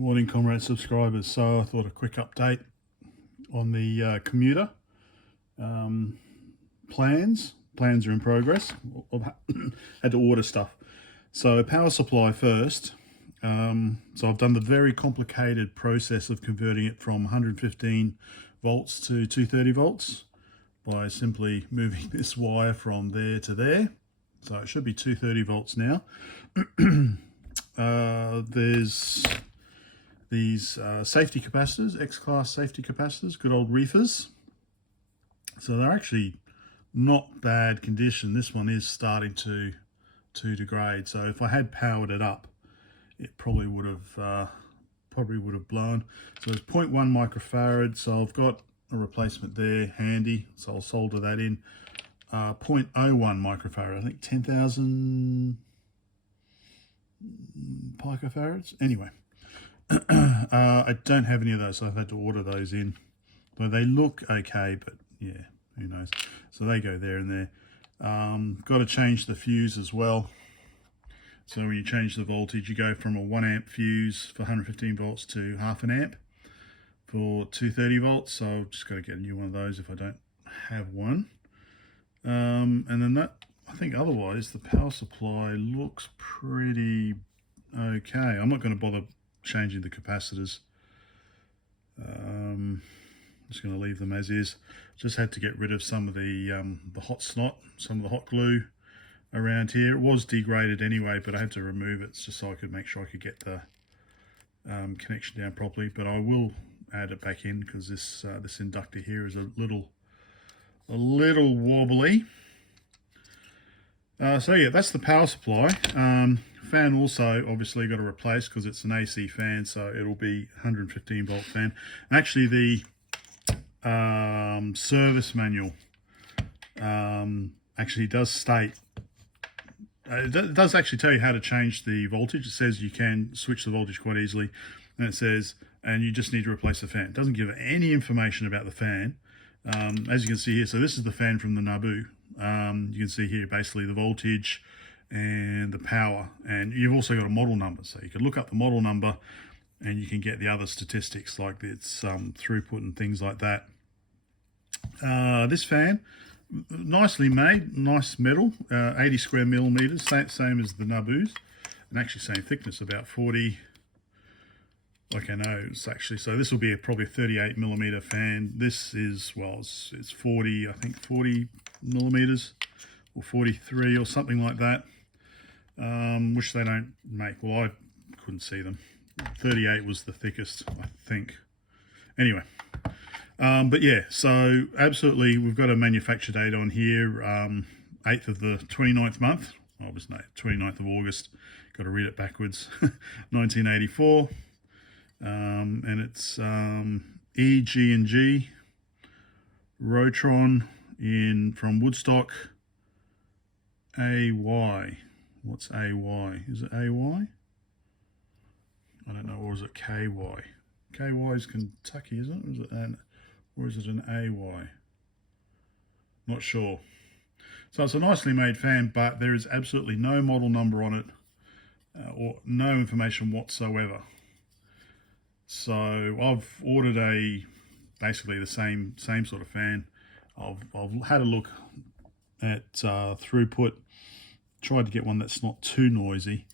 Morning, comrade subscribers. So I thought a quick update on the commuter plans. Plans are in progress. I've had to order stuff. So power supply first. So I've done the very complicated process of converting it from 115 volts to 230 volts by simply moving this wire from there to there. So it should be 230 volts now. There's these safety capacitors, X-class safety capacitors, good old RIFAs. So they're actually not bad condition. This one is starting to degrade. So if I had powered it up, it probably would have blown. So it's 0.1 microfarad. So I've got a replacement there handy. So I'll solder that in. 0.01 microfarad. I think 10,000 picofarads. Anyway. I don't have any of those, so I've had to order those in. But they look okay, but yeah, who knows. So they go there and there. Got to change the fuse as well. So when you change the voltage, you go from a 1 amp fuse for 115 volts to half an amp for 230 volts. So I've just got to get a new one of those if I don't have one. And then that, I think otherwise the power supply looks pretty okay. I'm not going to bother changing the capacitors. Just going to leave them as is. Just had to get rid of some of the hot snot, some of the hot glue around here. It was degraded anyway, but I had to remove it just so I could make sure I could get the connection down properly. But I will add it back in because this inductor here is a little wobbly. So yeah, that's the power supply. Fan also obviously got to replace because it's an AC fan, so it'll be 115 volt fan. And actually the service manual actually does state, it does actually tell you how to change the voltage. It says you can switch the voltage quite easily, and it says, and you just need to replace the fan. It doesn't give any information about the fan. As you can see here, so this is the fan from the Nabu. You can see here basically the voltage and the power, and you've also got a model number, so you can look up the model number and you can get the other statistics like its throughput and things like that. This fan, nicely made, nice metal, 80 square millimeters, same as the Nabus, and actually same thickness, about 40. Like I know it's actually, so this will be probably a 38 millimeter fan. This is, well, it's 40, I think 40 millimeters or 43 or something like that, which they don't make. Well, I couldn't see them. 38 was the thickest, I think. Anyway, but yeah, so absolutely, we've got a manufacture date on here, 8th of the 29th month. Obviously, no, 29th of August. Got to read it backwards. 1984. And it's EG&G Rotron from Woodstock. AY. What's AY? Is it AY? I don't know. Or is it KY? KY is Kentucky, isn't it? Or is it an AY? Not sure. So it's a nicely made fan, but there is absolutely no model number on it, or no information whatsoever. So I've ordered basically the same sort of fan. I've had a look at throughput, tried to get one that's not too noisy.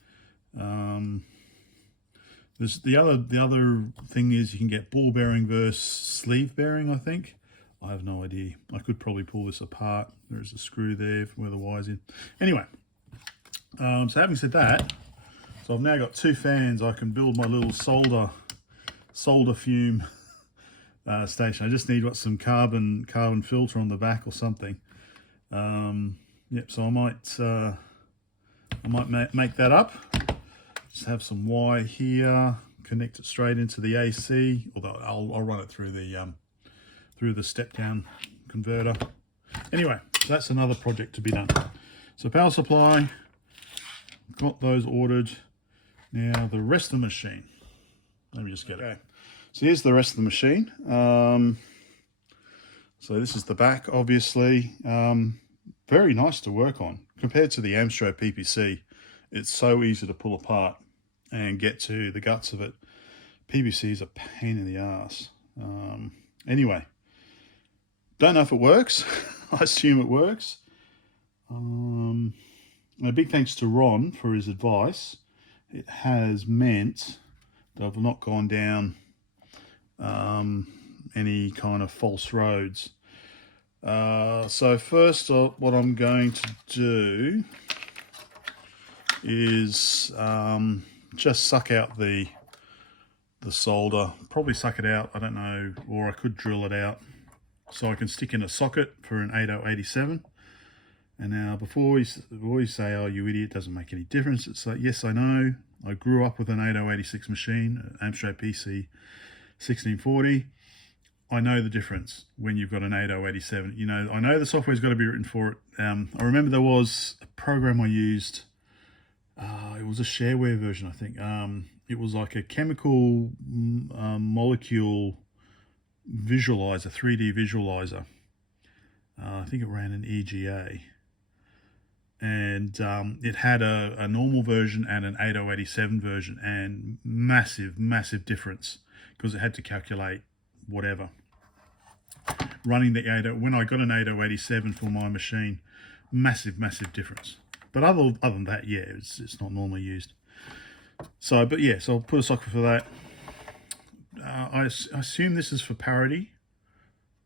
There's the other thing is you can get ball bearing versus sleeve bearing, I think. I have no idea. I could probably pull this apart. There's a screw there from where the wire's in. Anyway, so having said that, so I've now got two fans. I can build my little solder fume station. I just need some carbon filter on the back or something. Yep. So I might make that up. Just have some wire here, connect it straight into the AC. Although I'll run it through the step down converter. Anyway, so that's another project to be done. So power supply, got those ordered. Now the rest of the machine. Let me just get it. So here's the rest of the machine. So this is the back, obviously. Very nice to work on. Compared to the Amstro PPC, it's so easy to pull apart and get to the guts of it. PVC is a pain in the ass. Anyway, don't know if it works. I assume it works. A big thanks to Ron for his advice. It has meant that I've not gone down any kind of false roads. So first what I'm going to do is just suck out the solder, probably suck it out, I don't know, or I could drill it out so I can stick in a socket for an 8087. And now before you say, oh you idiot, doesn't make any difference, it's like, yes I know, I grew up with an 8086 machine, an Amstrad PC 1640. I know the difference when you've got an 8087. You know, I know the software's got to be written for it. I remember there was a program I used, it was a shareware version I think. It was like a chemical molecule visualizer, 3D visualizer. I think it ran an EGA. And it had a normal version and an 8087 version, and massive difference because it had to calculate whatever. Running the 80, when I got an 8087 for my machine, massive difference. But other than that, yeah, it's not normally used. So, but yeah, so I'll put a socket for that. I assume this is for parity.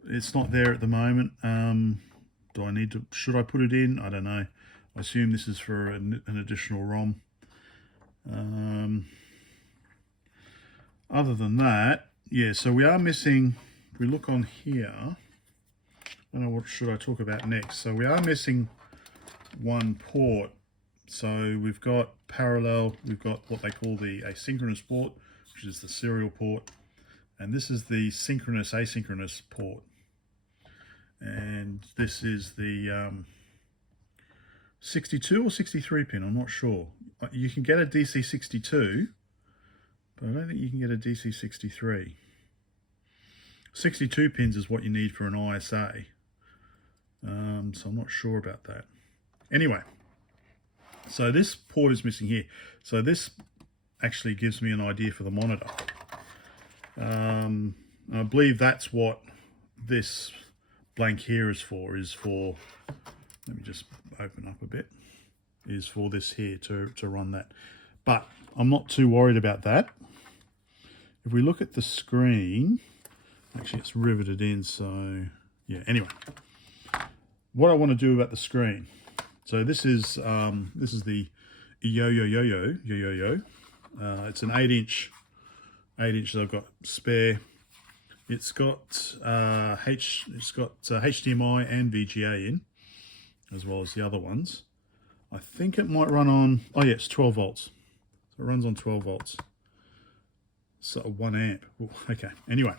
It's not there at the moment. Do I need to? Should I put it in? I don't know. I assume this is for an additional ROM. Other than that, yeah, so we are missing, if we look on here, I don't know what should I talk about next. So we are missing one port. So we've got parallel, we've got what they call the asynchronous port, which is the serial port. And this is the synchronous asynchronous port. And this is the 62 or 63 pin, I'm not sure. You can get a DC62, but I don't think you can get a DC63. 62 pins is what you need for an ISA. So I'm not sure about that. Anyway, so this port is missing here. So this actually gives me an idea for the monitor. I believe that's what this blank here is for, let me just open up a bit, is for this here to run that. But I'm not too worried about that. If we look at the screen, actually it's riveted in, so yeah, anyway. What I want to do about the screen. So this is the yo-yo. It's an 8-inch that I've got spare. It's got HDMI and VGA in, as well as the other ones. I think it might run on, oh yeah, it's 12 volts. So it runs on 12 volts. So 1 amp. Ooh, okay, anyway.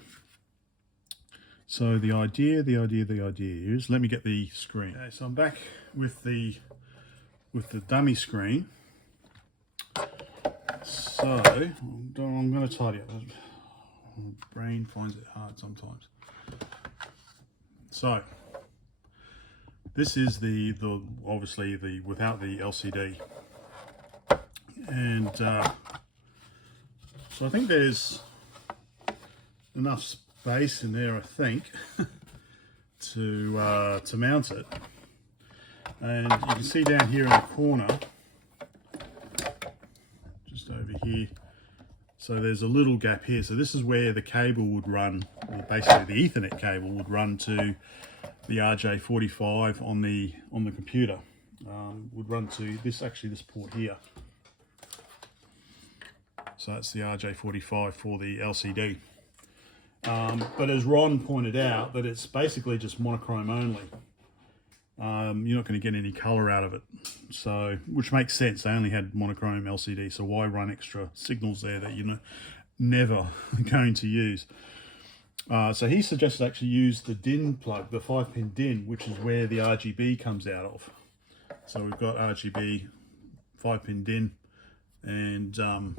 So the idea is, let me get the screen. Okay, so I'm back with the dummy screen. So I'm going to tidy up. My brain finds it hard sometimes. So this is the obviously the without the LCD, and so I think there's enough space in there, I think, to mount it. And you can see down here in the corner, just over here, so there's a little gap here. So this is where the cable would run, or basically the Ethernet cable would run to the RJ45 on the computer. Would run to this port here. So that's the RJ45 for the LCD. But as Ron pointed out, that it's basically just monochrome only. You're not going to get any color out of it, so which makes sense. They only had monochrome LCD, so why run extra signals there that you're never going to use? So he suggested actually use the DIN plug, the 5-pin DIN, which is where the RGB comes out of. So we've got RGB 5-pin DIN, and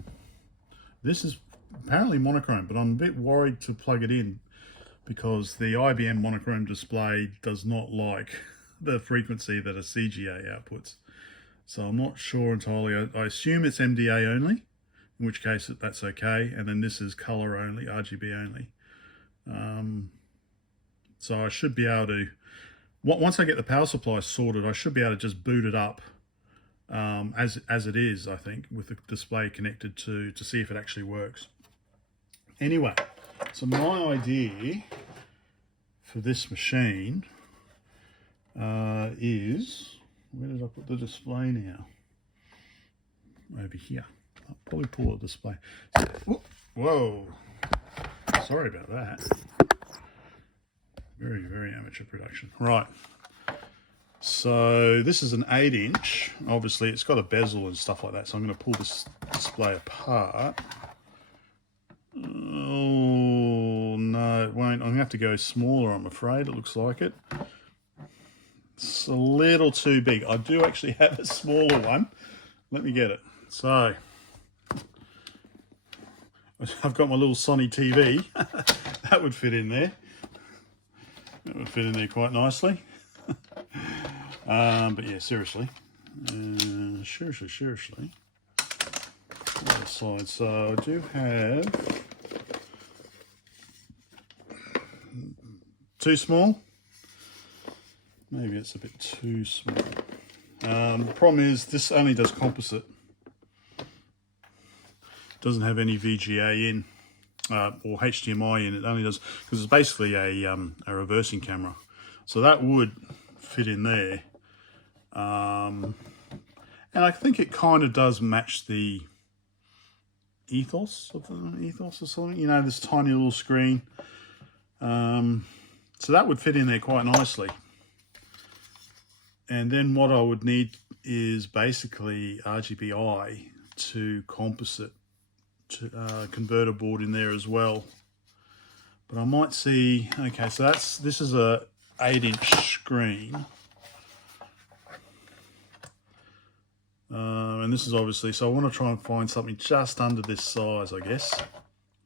this is apparently monochrome, but I'm a bit worried to plug it in because the IBM monochrome display does not like the frequency that a CGA outputs. So I'm not sure entirely. I assume it's MDA only, in which case that's okay. And then this is color only, RGB only. So I should be able to, once I get the power supply sorted, I should be able to just boot it up as it is, I think, with the display connected to see if it actually works. Anyway, so my idea for this machine is, where did I put the display now? Over here. I'll probably pull the display. Whoa, sorry about that. Very, very amateur production. Right. So this is an 8-inch. Obviously, it's got a bezel and stuff like that. So I'm going to pull this display apart. Oh, no, it won't. I'm going to have to go smaller, I'm afraid. It looks like it. It's a little too big. I do actually have a smaller one. Let me get it. So I've got my little Sony TV. That would fit in there. That would fit in there quite nicely. But yeah, seriously. Seriously. Other side. So I do have too small. Maybe it's a bit too small. The problem is this only does composite. Doesn't have any VGA in or HDMI in. It only does, because it's basically a reversing camera. So that would fit in there. And I think it kind of does match the ethos of the ethos or something. You know, this tiny little screen. So that would fit in there quite nicely. And then what I would need is basically RGBI to composite converter board in there as well. But I might see, okay, so this is a 8-inch screen. And this is obviously, so I want to try and find something just under this size, I guess.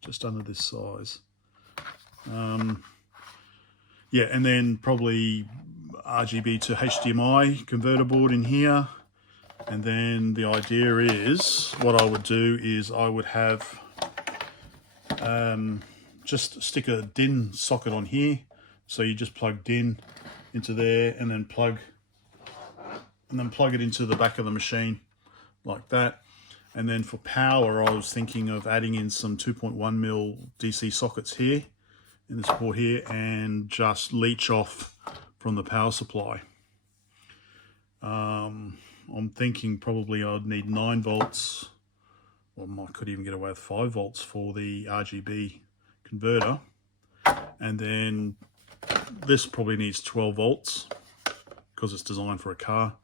Just under this size. Yeah, and then probably RGB to HDMI converter board in here. And then the idea is, what I would do is I would have just stick a DIN socket on here. So you just plug DIN into there and then plug it into the back of the machine like that. And then for power, I was thinking of adding in some 2.1mm DC sockets here in this port here and just leech off from the power supply. I'm thinking probably I'd need 9 volts, or I could even get away with 5 volts for the RGB converter. And then this probably needs 12 volts because it's designed for a car.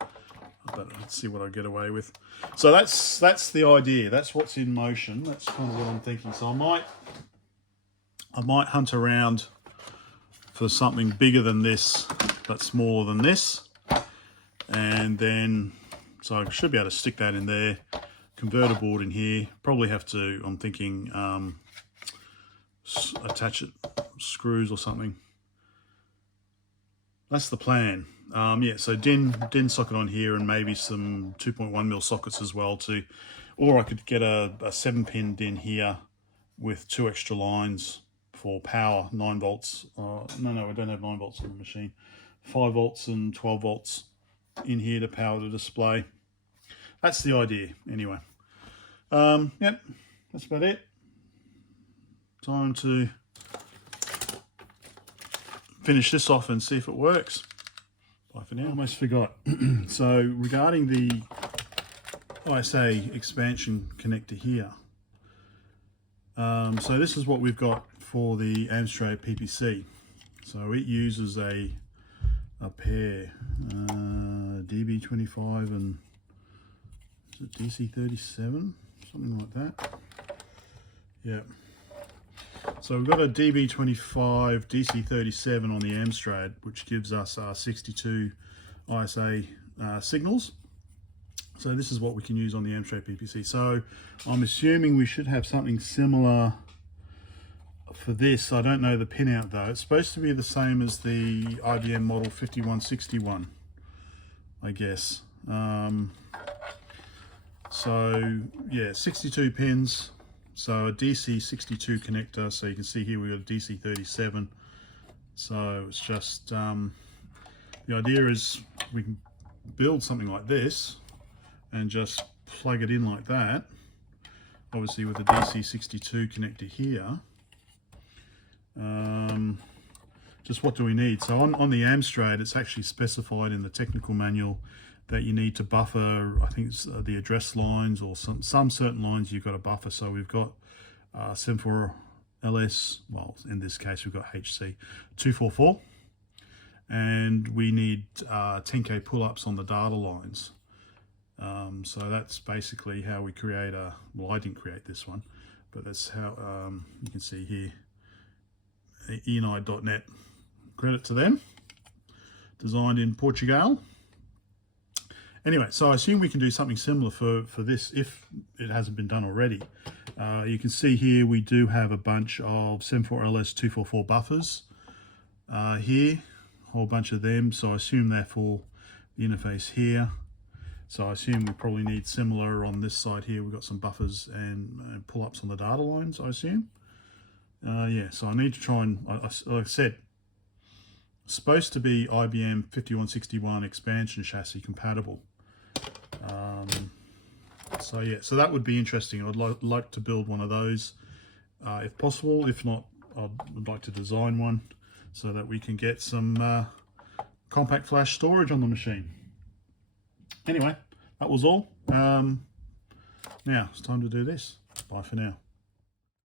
But let's see what I get away with. So that's the idea. That's what's in motion. That's kind of what I'm thinking. So I might hunt around for something bigger than this, but smaller than this. And then, so I should be able to stick that in there. Converter board in here. Probably have to, I'm thinking, attach it, screws or something. That's the plan. Yeah, so DIN socket on here and maybe some 2.1mm sockets as well too. Or I could get a 7-pin DIN here with 2 extra lines for power, 9 volts. No, I don't have 9 volts on the machine. 5 volts and 12 volts in here to power the display. That's the idea anyway. Yep, that's about it. Time to finish this off and see if it works. Bye for now. I almost forgot. So regarding the ISA expansion connector here, so this is what we've got for the Amstrad PPC. So it uses a pair, DB25 and is it DC37, something like that. Yeah. So we've got a DB25 DC37 on the Amstrad, which gives us 62 ISA signals. So this is what we can use on the Amstrad PPC. So I'm assuming we should have something similar for this. I don't know the pinout though. It's supposed to be the same as the IBM model 5161, I guess. So yeah, 62 pins. So a DC 62 connector. So you can see here we've got a DC 37. So it's just, the idea is we can build something like this and just plug it in like that. Obviously with the DC 62 connector here. Just what do we need? So on the Amstrad, it's actually specified in the technical manual that you need to buffer, I think it's the address lines, or some certain lines you've got to buffer. So we've got 74LS, well in this case we've got HC 244, and we need 10k pull-ups on the data lines. So that's basically how we create a, well I didn't create this one, but that's how you can see here, enide.net, credit to them, designed in Portugal. Anyway, so I assume we can do something similar for this if it hasn't been done already. You can see here we do have a bunch of 74LS 244 buffers here, a whole bunch of them. So I assume they're for the interface here. So I assume we probably need similar on this side here. We've got some buffers and pull-ups on the data lines, I assume. Yeah, so I need to try and, like I said, it's supposed to be IBM 5161 expansion chassis compatible. So yeah, so that would be interesting. I'd like to build one of those if possible. If not, I'd like to design one so that we can get some compact flash storage on the machine. Anyway, that was all. Now it's time to do this. Bye for now.